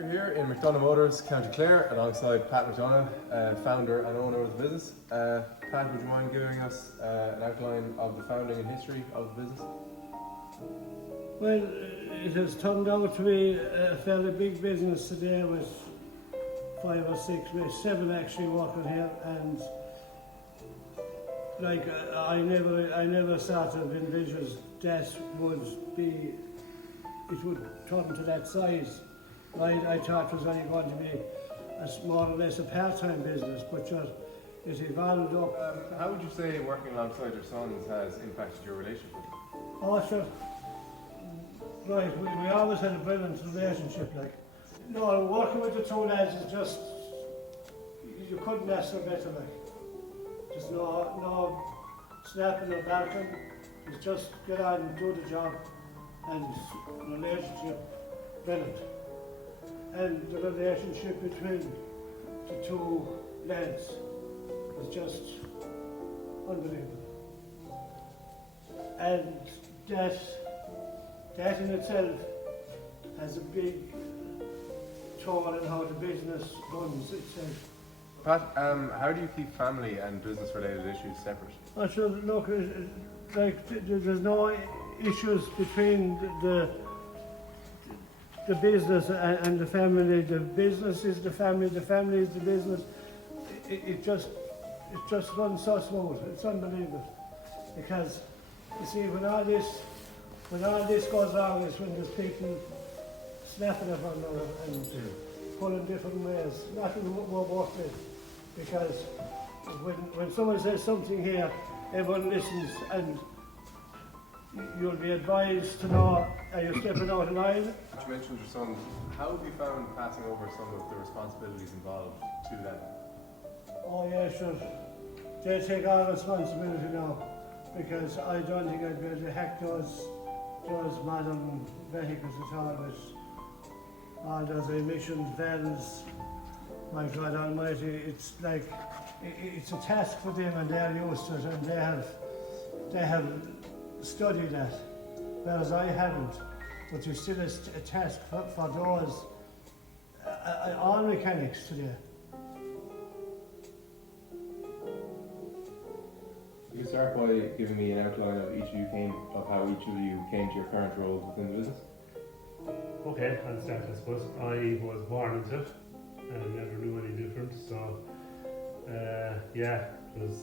We're here in McDonagh Motors, County Clare, alongside Pat McDonagh, founder and owner of the business. Pat, would you mind giving us an outline of the founding and history of the business? Well, it has turned out to be a fairly big business today with 5 or 6, maybe 7 actually working here, and like I never sort of envisaged that it would turn to that size. I thought it was only going to be more or less a part-time business, but it evolved up. How would you say working alongside your sons has impacted your relationship with them? Oh, sure. Right, we always had a brilliant relationship, like. No, working with the two lads is just, you couldn't ask for better, like. Just no snapping or barking. It's just get on and do the job, and relationship, brilliant. And the relationship between the two lads was just unbelievable. And that in itself has a big toll in how the business runs itself. Pat, how do you keep family and business-related issues separate? I should look, like there's no issues between the business and the family. The business is the family is the business. It just runs so smooth. It's unbelievable. Because you see, when all this goes wrong is when there's people snapping at one another and pulling different ways. Nothing more worth it. Because when someone says something here, everyone listens, and you'll be advised to know are you stepping out of line. You mentioned your sons. How have you found passing over some of the responsibilities involved to them? Oh yeah, sure. They take all responsibility now, because I don't think I'd be able to hack those modern vehicles at all with all those emissions, vans. My God Almighty, it's like it's a task for them, and they're used to it, and they have studied that, whereas I haven't. But it's still a task for those all mechanics today. You start by giving me an outline of how each of you came to your current roles within the business. Okay, I'll start, I suppose. I was born into it and never knew any different, so it was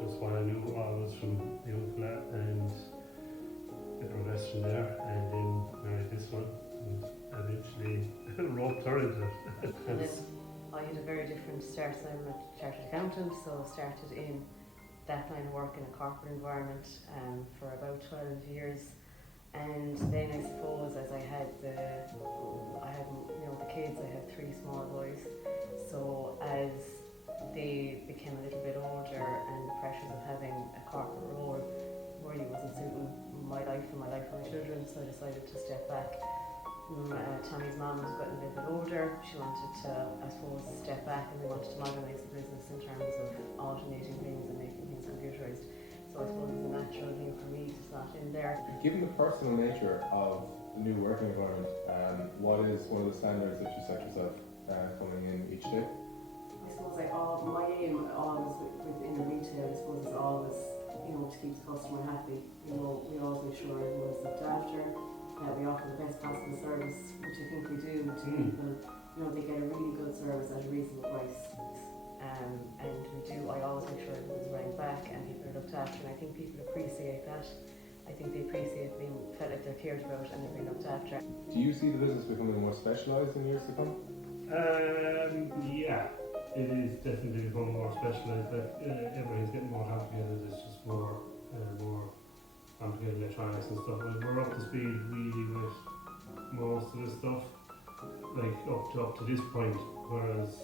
just what I knew always from the uncle, and it progressed from there, and then married this one and eventually roped her into it. And then I had a very different start. So I'm a chartered accountant, so started in that line of work in a corporate environment for about 12 years. And then I suppose as I had the kids, I had 3 small boys. So as they became a little bit older and the pressures of having a corporate role really wasn't suiting my life and my life for my children, so I decided to step back. Tommy's mum was getting a little bit older. She wanted to, I suppose, step back, and we wanted to modernise the business in terms of automating things and making things computerised. So I suppose it was a natural thing for me to slot in there. Given the personal nature of the new working environment, what is one of the standards that you set yourself coming in each day? I suppose my aim always within the retail, I suppose, is always, to keep the customer happy. We always make sure everyone's looked after, that we offer the best possible service, which I think we do to people. They get a really good service at a reasonable price. And we do, I always make sure everyone's rang back and people are looked after, and I think people appreciate that. I think they appreciate being felt like they're cared about and they're being looked after. Do you see the business becoming more specialised in years to come? Yeah, it is definitely becoming more specialised. Everything's getting more complicated. It's just more complicated electronics and stuff. We're up to speed really with most of the stuff, like up to this point. Whereas,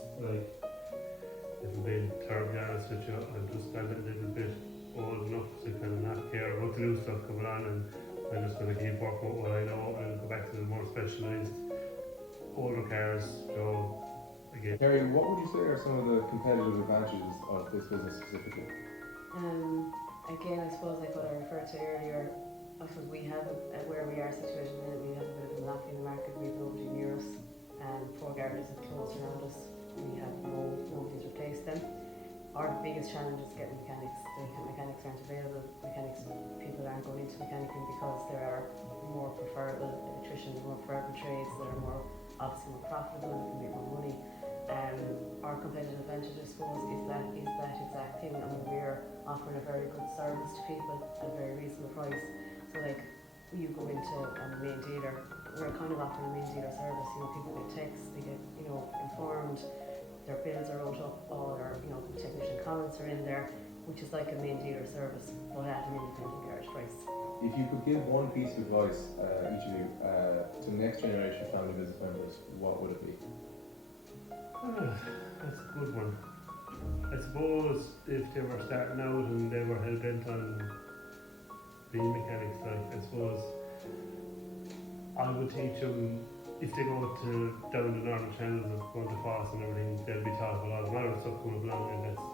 if I'm being terribly honest with you, I'm just a little bit old enough to kind of not care about the new stuff coming on, and I'm just going to keep working with what I know and go back to the more specialised older cars. So again, Gary, what would you say are some of the competitive advantages of this business specifically? Again, I suppose like what I referred to earlier, I suppose we have where we are situated in, we have a bit of a monopoly in the market. We have nobody near us. 4 garages are closed around us. We have nobody's replaced them. Our biggest challenge is getting mechanics. The mechanics aren't available. People aren't going into mechanicing because there are more preferable electricians, more preferable trades that are obviously more profitable and can make more money. Our competitive advantage, I suppose, is that exact thing, and we're offering a very good service to people at a very reasonable price. So like, you go into a main dealer, we're kind of offering a main dealer service. People get texts, they get informed, their bills are wrote up, all our technician comments are in there, which is like a main dealer service, but at an independent garage price. If you could give one piece of advice, each of you, to the next generation of family business members, what would it be? That's a good one. I suppose if they were starting out and they were hell bent on being mechanics, I suppose I would teach them, if they go down the normal channels of going to FOSS and everything, they'll be taught a lot of modern stuff coming along, and that's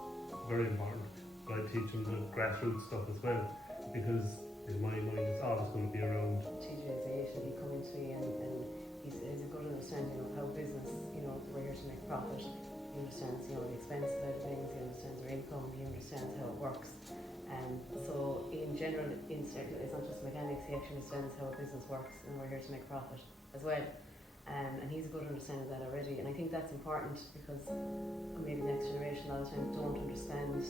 very important. But I'd teach them the grassroots stuff as well, because in my mind it's always going to be around. TJ's 8 and he come into me and he has a good understanding of how business, we're here to make profit. He understands, the expense side of things, he understands our income, he understands how it works. So in general, it's not just mechanics, he actually understands how a business works, and we're here to make profit as well. And he's a good understanding of that already, and I think that's important because maybe the next generation a lot of times don't understand,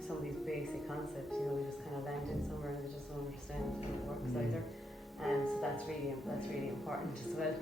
some of these basic concepts. They just kind of land in somewhere and they just don't understand how it works either. So that's really important as well.